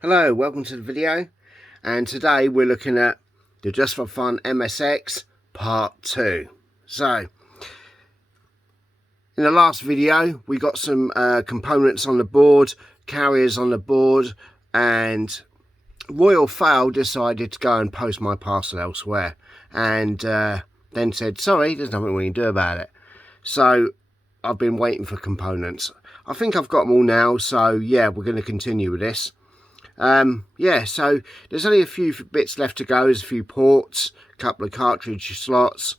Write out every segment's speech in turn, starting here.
Hello, welcome to the video, and today we're looking at the Just for Fun MSX Part 2. So, in the last video we got some components on the board, carriers on the board, and Royal Fail decided to go and post my parcel elsewhere, and then said, sorry, there's nothing we can do about it. So, I've been waiting for components. I think I've got them all now, so yeah, we're going to continue with this. Yeah, so there's only a few bits left to go. There's a few ports, a couple of cartridge slots.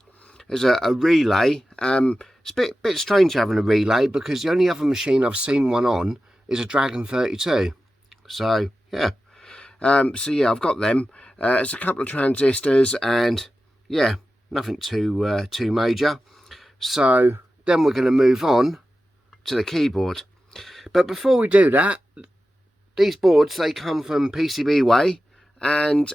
There's a relay. It's a bit strange having a relay, because the only other machine I've seen one on is a Dragon 32. So yeah, I've got them. There's a couple of transistors, and yeah, nothing too major. So then we're going to move on to the keyboard. But before we do that, these boards, they come from PCB Way, and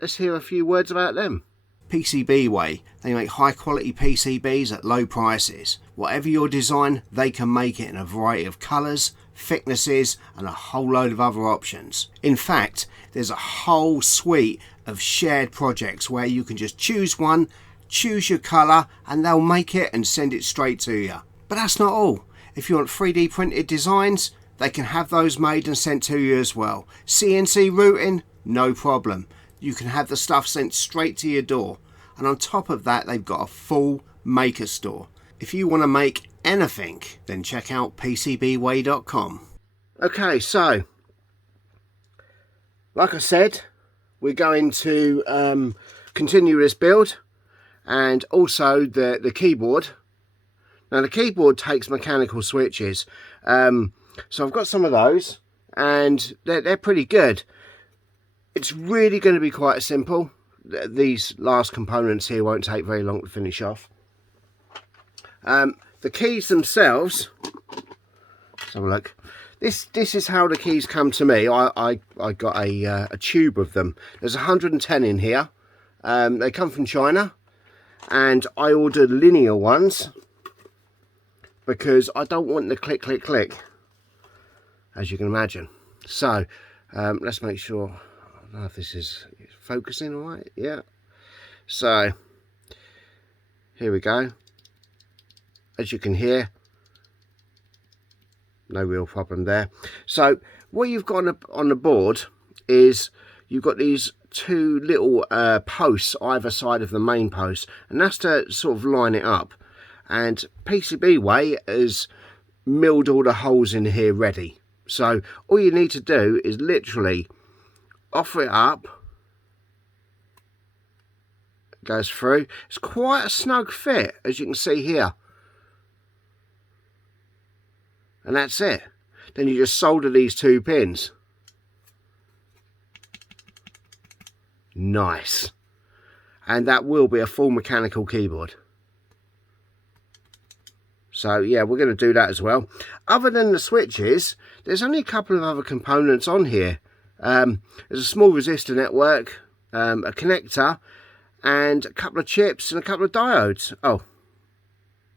let's hear a few words about them. PCB Way, they make high quality PCBs at low prices. Whatever your design, they can make it in a variety of colours, thicknesses, and a whole load of other options. In fact, there's a whole suite of shared projects where you can just choose one, choose your colour, and they'll make it and send it straight to you. But that's not all. If you want 3D printed designs, they can have those made and sent to you as well. CNC routing, no problem. You can have the stuff sent straight to your door. And on top of that, they've got a full maker store. If you want to make anything, then check out PCBWay.com. Okay, so, like I said, we're going to continue this build. And also the keyboard. Now the keyboard takes mechanical switches. So I've got some of those, and they're pretty good. It's really going to be quite simple. These last components here won't take very long to finish off. The keys themselves, let's have a look. This is how the keys come to me. I got a tube of them. There's 110 in here. They come from China, and I ordered linear ones because I don't want the click click click, as you can imagine. So let's make sure, I don't know if this is focusing all right. Yeah, so here we go. As you can hear, no real problem there. So what you've got on the board is you've got these two little posts either side of the main post, and that's to sort of line it up. And PCB Way has milled all the holes in here ready. So all you need to do is literally offer it up. It goes through. It's quite a snug fit, as you can see here. And that's it. Then you just solder these two pins. Nice. And that will be a full mechanical keyboard. So yeah, we're going to do that as well. Other than the switches, there's only a couple of other components on here. There's a small resistor network, a connector, and a couple of chips and a couple of diodes. Oh,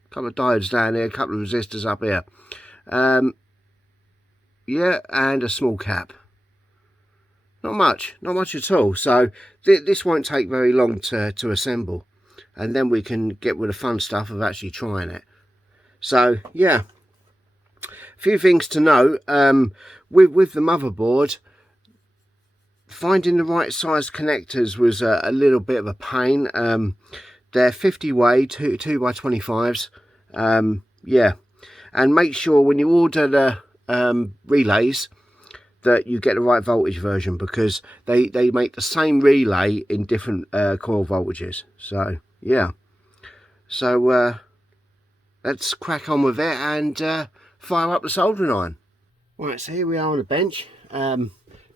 a couple of diodes down here, a couple of resistors up here. Yeah, and a small cap. Not much at all. So this won't take very long to assemble, and then we can get with the fun stuff of actually trying it. So yeah, a few things to know. With the motherboard, finding the right size connectors was a little bit of a pain. They're 50 way 2x25s. Yeah, and make sure when you order the relays that you get the right voltage version, because they make the same relay in different coil voltages. So yeah, so let's crack on with it and fire up the soldering iron. Right, so here we are on the bench. The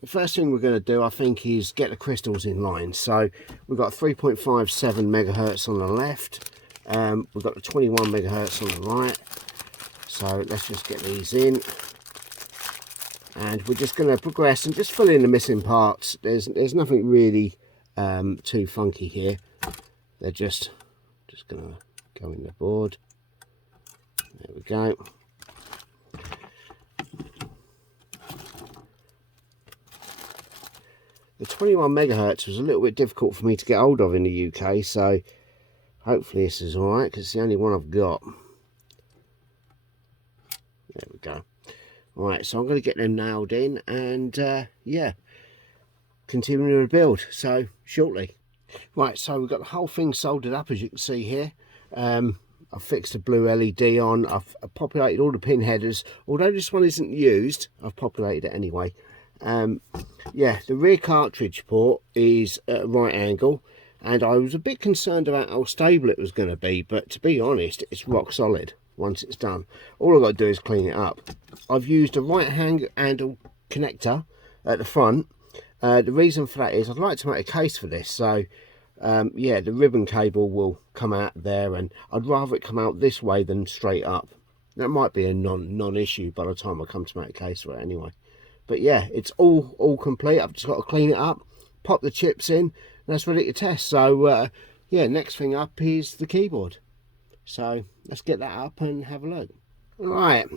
first thing we're going to do, I think, is get the crystals in line. So we've got 3.57 megahertz on the left, we've got the 21 megahertz on the right. So let's just get these in, and we're just going to progress and just fill in the missing parts. There's nothing really too funky here. They're just gonna go in the board. There we go. The 21 megahertz was a little bit difficult for me to get hold of in the UK, so hopefully this is alright, because it's the only one I've got. There we go. Right, so I'm going to get them nailed in, and yeah, continuing the build, so shortly. Right, so we've got the whole thing soldered up, as you can see here. I've fixed the blue LED on, I've populated all the pin headers. Although this one isn't used, I've populated it anyway. Yeah, the rear cartridge port is at a right angle, and I was a bit concerned about how stable it was going to be, but to be honest, it's rock solid once it's done. All I've got to do is clean it up. I've used a right handle connector at the front. The reason for that is I'd like to make a case for this, so yeah, the ribbon cable will come out there, and I'd rather it come out this way than straight up. That might be a non-issue by the time I come to make a case for it anyway. But yeah, it's all complete. I've just got to clean it up, pop the chips in, and that's ready to test. So yeah, next thing up is the keyboard. So let's get that up and have a look. Alright,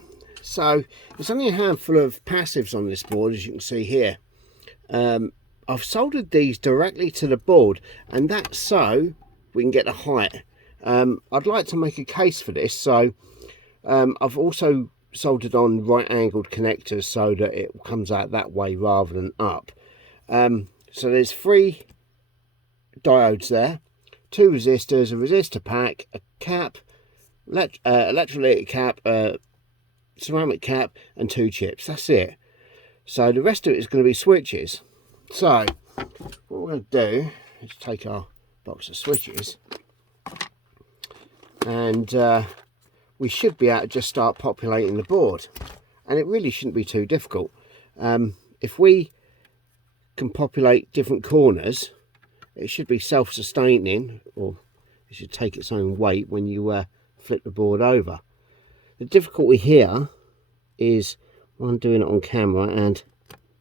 so there's only a handful of passives on this board, as you can see here. I've soldered these directly to the board, and that's so we can get the height. I'd like to make a case for this, so I've also soldered on right angled connectors so that it comes out that way rather than up. So there's 3 diodes there, 2 resistors, a resistor pack, a cap, electrolytic cap, ceramic cap, and 2 chips. That's it. So the rest of it is going to be switches. So what we're going to do is take our box of switches, and we should be able to just start populating the board, and it really shouldn't be too difficult. If we can populate different corners, it should be self-sustaining, or it should take its own weight when you flip the board over. The difficulty here is I'm doing it on camera, and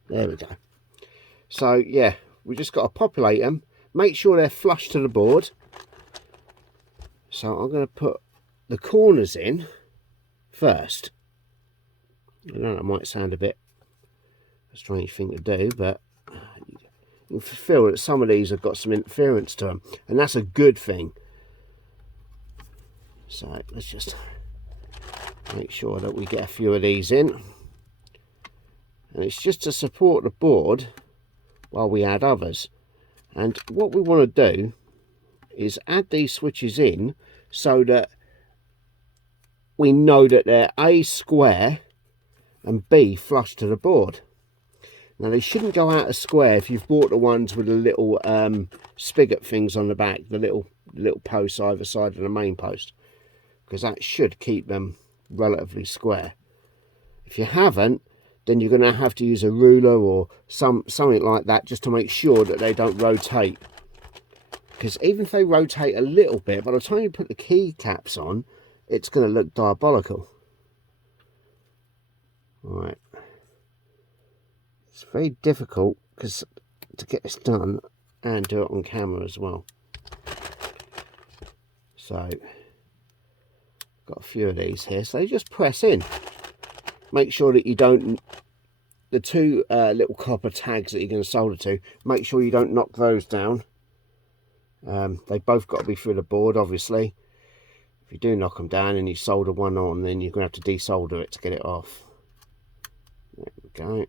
there we go. So yeah, we just got to populate them, make sure they're flush to the board. So I'm going to put the corners in first. I know that might sound a bit a strange thing to do, but you can feel that some of these have got some interference to them, and that's a good thing. So let's just make sure that we get a few of these in, and it's just to support the board while we add others. And what we want to do is add these switches in so that we know that they're A, square, and B, flush to the board. Now they shouldn't go out of square if you've bought the ones with the little spigot things on the back, the little posts either side of the main post, because that should keep them relatively square. If you haven't, then you're going to have to use a ruler or something like that just to make sure that they don't rotate. Because even if they rotate a little bit, by the time you put the key caps on, it's going to look diabolical. Right. It's very difficult to get this done and do it on camera as well. So, got a few of these here. So you just press in. Make sure that you don't, the 2 little copper tags that you're going to solder to, make sure you don't knock those down. They both got to be through the board, obviously. If you do knock them down and you solder one on, then you're going to have to desolder it to get it off. There we go.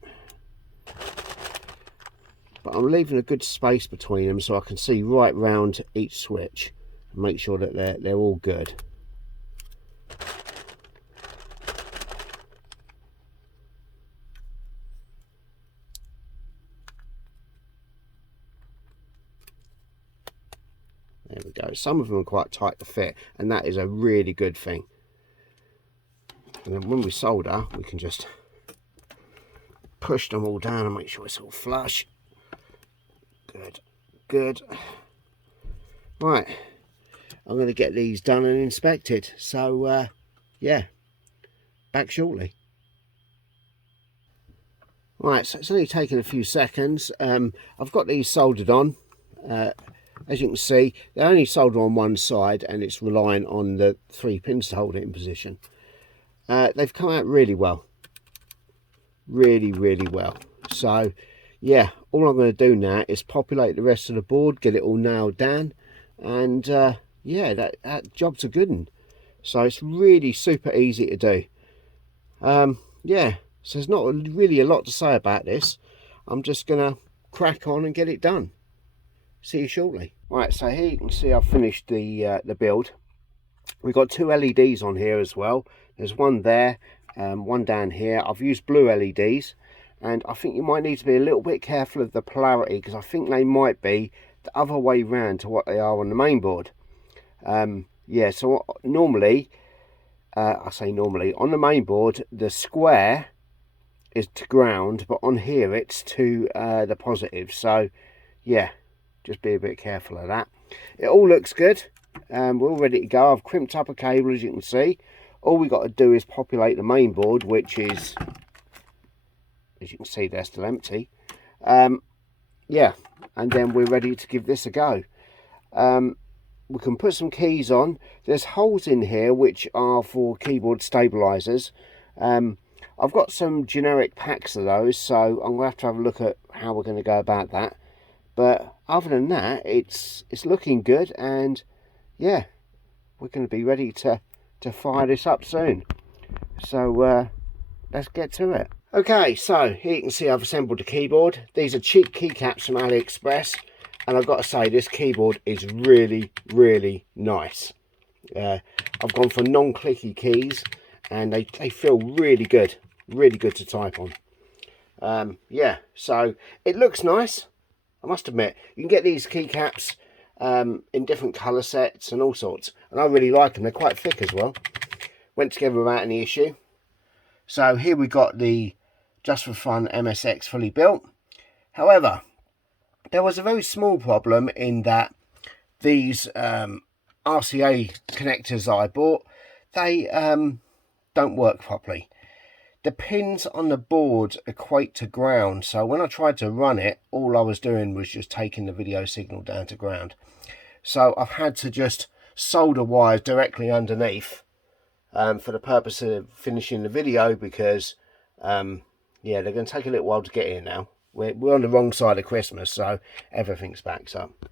But I'm leaving a good space between them so I can see right round each switch and make sure that they're all good. There we go. Some of them are quite tight to fit, and that is a really good thing. And then when we solder, we can just push them all down and make sure it's all flush. Good, good. Right, I'm going to get these done and inspected. So, yeah, back shortly. Right, so it's only taken a few seconds. I've got these soldered on. As you can see, they only solder on one side and it's relying on the 3 pins to hold it in position. They've come out really well, really well. So yeah, all I'm going to do now is populate the rest of the board, get it all nailed down, and yeah, that job's a good one. So it's really super easy to do. Yeah, so there's not really a lot to say about this. I'm just gonna crack on and get it done. See you shortly. Right, so here you can see I've finished the build. We've got 2 LEDs on here as well. There's one there, one down here. I've used blue LEDs, and I think you might need to be a little bit careful of the polarity, because I think they might be the other way round to what they are on the main board. Yeah, so normally, I say normally, on the main board the square is to ground, but on here it's to the positive. So yeah, just be a bit careful of that. It all looks good. We're all ready to go. I've crimped up a cable, as you can see. All we got to do is populate the main board, which is, as you can see, they're still empty. Yeah, and then we're ready to give this a go. We can put some keys on. There's holes in here which are for keyboard stabilizers. I've got some generic packs of those, so I'm going to have a look at how we're going to go about that. But other than that, it's looking good, and yeah, we're going to be ready to fire this up soon. So let's get to it. Okay, so here you can see I've assembled the keyboard. These are cheap keycaps from AliExpress, and I've got to say, this keyboard is really nice. I've gone for non-clicky keys, and they feel really good to type on. Yeah, so it looks nice, I must admit. You can get these keycaps in different colour sets and all sorts, and I really like them. They're quite thick as well. Went together without any issue. So here we got the Just for Fun MSX fully built. However, there was a very small problem in that these RCA connectors I bought, they don't work properly. The pins on the board equate to ground, so when I tried to run it, all I was doing was just taking the video signal down to ground. So I've had to just solder wires directly underneath for the purpose of finishing the video, because yeah, they're going to take a little while to get here now. We're on the wrong side of Christmas, so everything's backed up.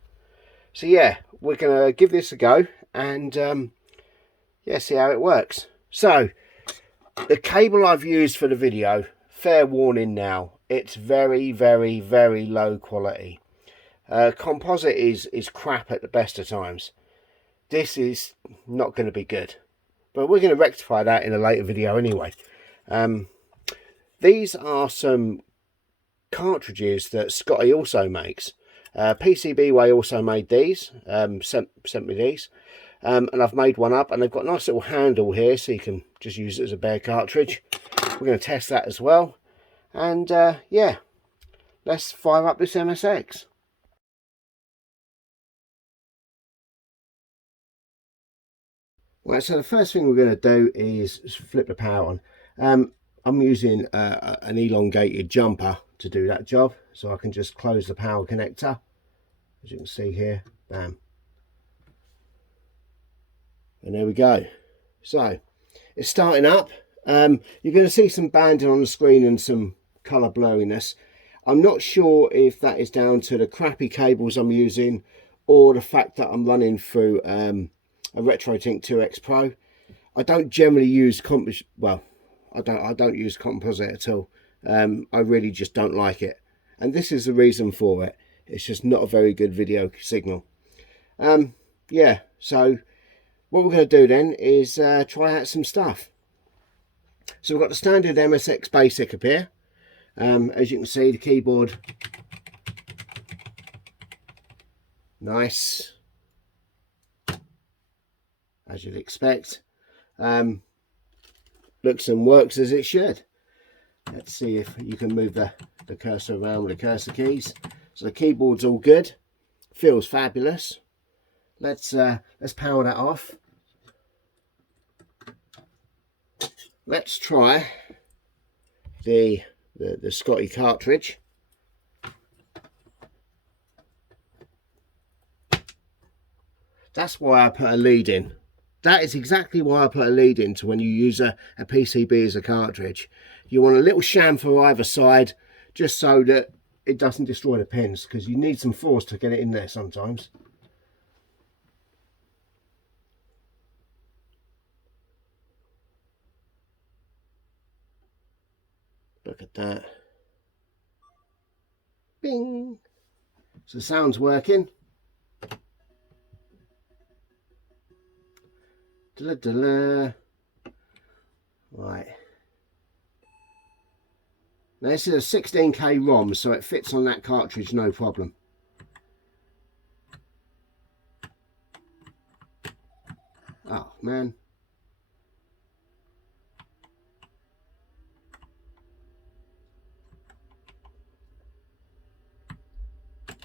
So yeah, we're going to give this a go, and yeah, see how it works. So the cable I've used for the video, fair warning now, it's very low quality. Composite is crap at the best of times. This is not going to be good, but we're going to rectify that in a later video anyway. These are some cartridges that Skoti also makes. PCB Way also made these, sent me these, and I've made one up, and they've got a nice little handle here, so you can just use it as a bare cartridge. We're going to test that as well, and yeah, let's fire up this MSX. Right, so the first thing we're going to do is flip the power on. I'm using an elongated jumper to do that job, so I can just close the power connector, as you can see here, bam, and there we go. So it's starting up. You're going to see some banding on the screen and some colour blurriness. I'm not sure if that is down to the crappy cables I'm using, or the fact that I'm running through a RetroTink 2X Pro. I don't generally use I don't use composite at all. I really just don't like it, and this is the reason for it. It's just not a very good video signal. Yeah, so what we're going to do then is try out some stuff. So we've got the standard MSX Basic up here. As you can see, the keyboard, nice, as you'd expect. Looks and works as it should. Let's see if you can move the cursor around with the cursor keys. So the keyboard's all good, feels fabulous. Let's power that off. Let's try the Skoti cartridge. That's why I put a lead in. That is exactly why I put a lead in to when you use a PCB as a cartridge. You want a little chamfer either side, just so that it doesn't destroy the pins, because you need some force to get it in there sometimes. Look at that. Bing. So the sound's working. Right. Now this is a 16K ROM, so it fits on that cartridge no problem. Oh man.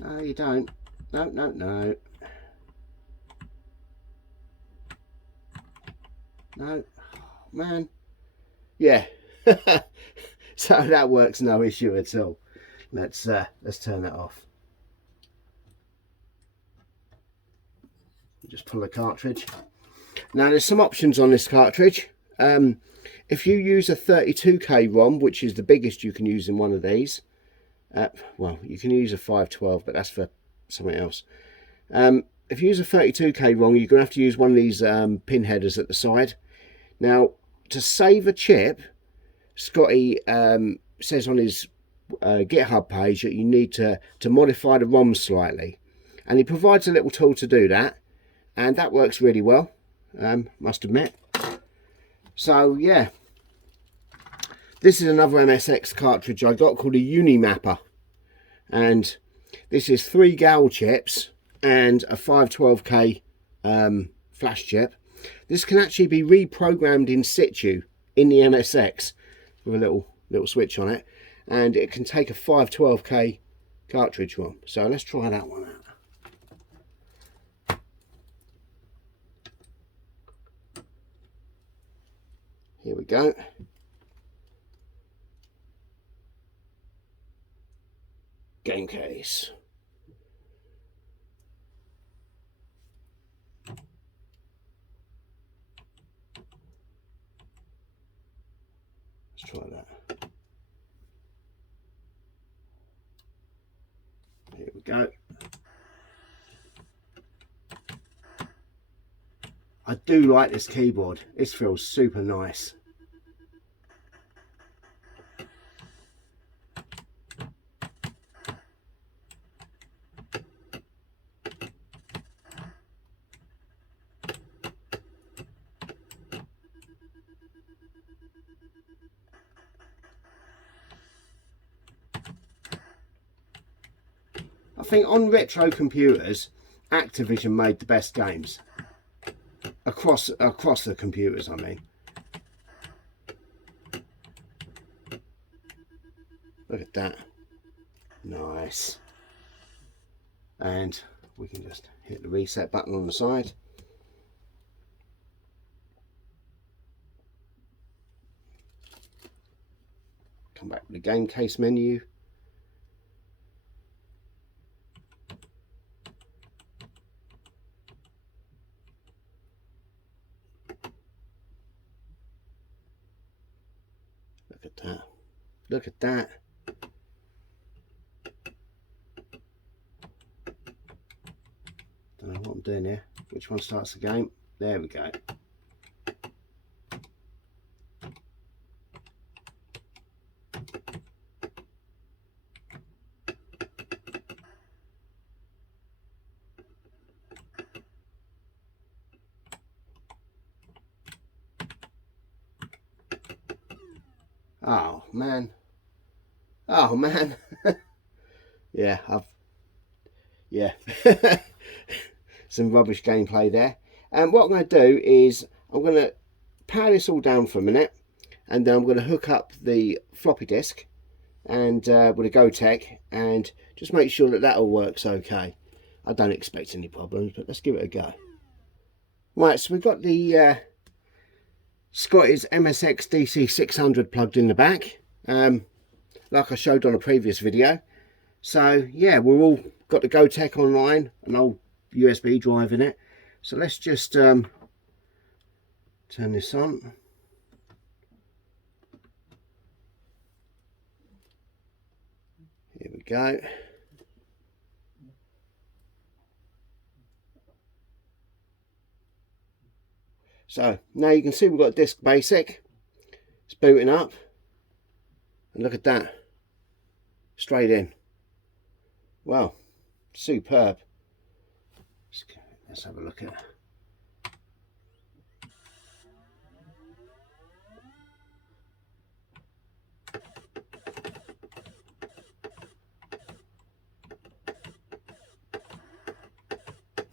No, you don't. No, no, no. No. Oh, man. Yeah. So that works no issue at all. Let's turn that off. Just pull the cartridge. Now there's some options on this cartridge. If you use a 32K ROM, which is the biggest you can use in one of these, well, you can use a 512, but that's for something else. If you use a 32K ROM, you're going to have to use one of these pin headers at the side. Now, to save a chip, Skoti says on his GitHub page that you need to modify the ROM slightly, and he provides a little tool to do that, and that works really well, must admit. So yeah, this is another MSX cartridge I got called a Unimapper, and this is 3 GAL chips and a 512K flash chip. This can actually be reprogrammed in situ in the MSX with a little switch on it, and it can take a 512K cartridge ROM. So let's try that one out. Here we go. Game case. Let's try that. Here we go. I do like this keyboard. This feels super nice. I think on retro computers, Activision made the best games. Across the computers, I mean. Look at that. Nice. And we can just hit the reset button on the side. Come back to the game case menu. Look at that. Look at that. Don't know what I'm doing here. Which one starts the game? There we go. Oh man. Oh man. Yeah, some rubbish gameplay there. And what I'm going to do is I'm going to power this all down for a minute, and then I'm going to hook up the floppy disk and with a GoTech, and just make sure that all works okay. I don't expect any problems, but let's give it a go. Right, so we've got the Skoti's MSX DC600 plugged in the back, like I showed on a previous video. So yeah, we're all got the GoTech online, an old USB drive in it. So let's just turn this on. Here we go. So now you can see we've got disk basic. It's booting up. And look at that. Straight in. Wow. Superb. Let's have a look at it.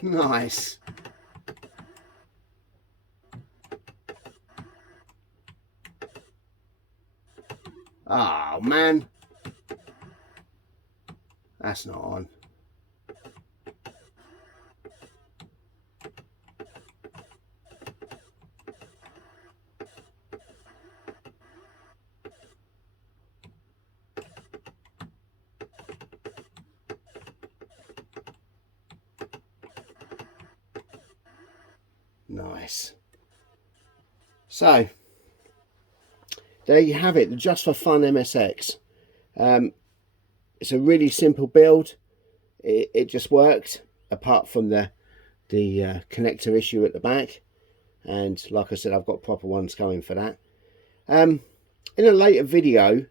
Nice. Oh man, that's not on. Nice. So there you have it, the Just for Fun MSX. It's a really simple build. It just worked, apart from the connector issue at the back. And like I said, I've got proper ones going for that. In a later video,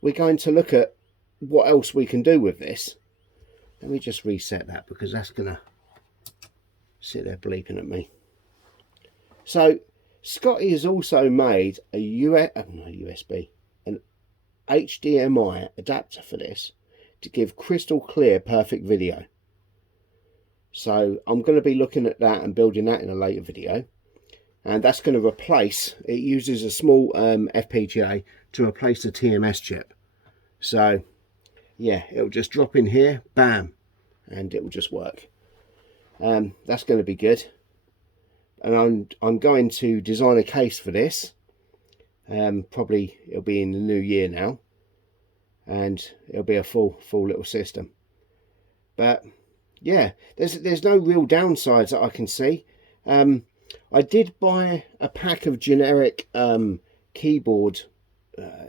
we're going to look at what else we can do with this. Let me just reset that, because that's going to sit there bleeping at me. So Skoti has also made a USB, an HDMI adapter for this to give crystal clear perfect video. So I'm going to be looking at that and building that in a later video, and that's going to replace, it uses a small FPGA to replace the TMS chip. So yeah, it'll just drop in here, bam, and it will just work. That's going to be good. And I'm going to design a case for this. Probably it'll be in the new year now, and it'll be a full little system. But yeah, there's no real downsides that I can see. I did buy a pack of generic keyboard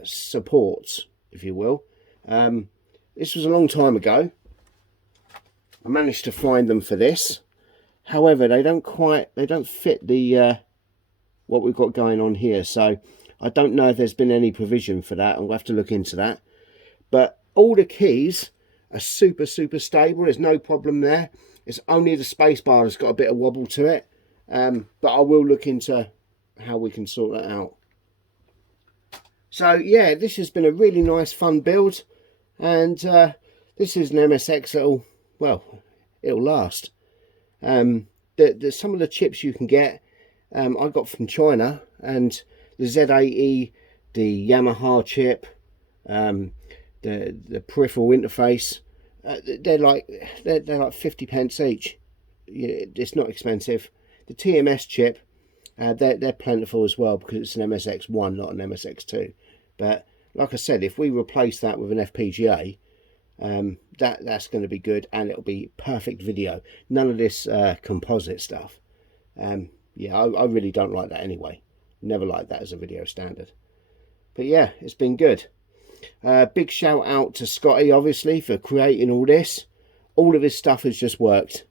supports, if you will. This was a long time ago. I managed to find them for this. However, they don't fit the what we've got going on here. So I don't know if there's been any provision for that. I'll have to look into that. But all the keys are super stable. There's no problem there. It's only the space bar that's got a bit of wobble to it. But I will look into how we can sort that out. So yeah, this has been a really nice fun build, and this is an MSX that'll, well, it'll last. Some of the chips you can get, I got from China, and the Z80, the Yamaha chip, the peripheral interface, they're like 50 pence each. It's not expensive. The TMS chip, they're plentiful as well, because it's an MSX1, not an MSX2. But like I said, if we replace that with an FPGA, that's going to be good, and it'll be perfect video. None of this composite stuff. Yeah, I really don't like that anyway. Never liked that as a video standard. But yeah, it's been good. Big shout out to Skoti, obviously, for creating all this. All of his stuff has just worked.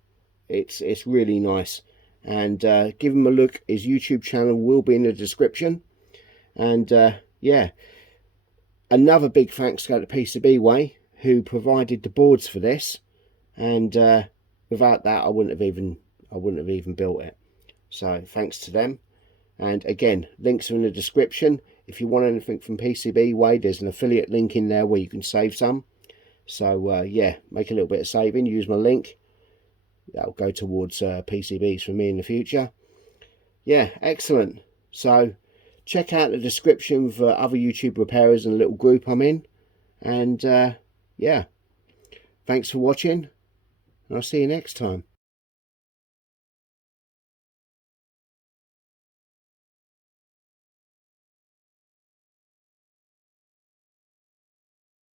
It's really nice. And give him a look. His YouTube channel will be in the description. And yeah, another big thanks go to PCB Way, who provided the boards for this, and without that I wouldn't have even built it. So thanks to them. And again, links are in the description. If you want anything from PCB Way, there's an affiliate link in there where you can save some. So yeah, make a little bit of saving, use my link. That'll go towards PCBs for me in the future. Yeah, excellent. So check out the description for other YouTube repairers and a little group I'm in. And yeah, thanks for watching, and I'll see you next time.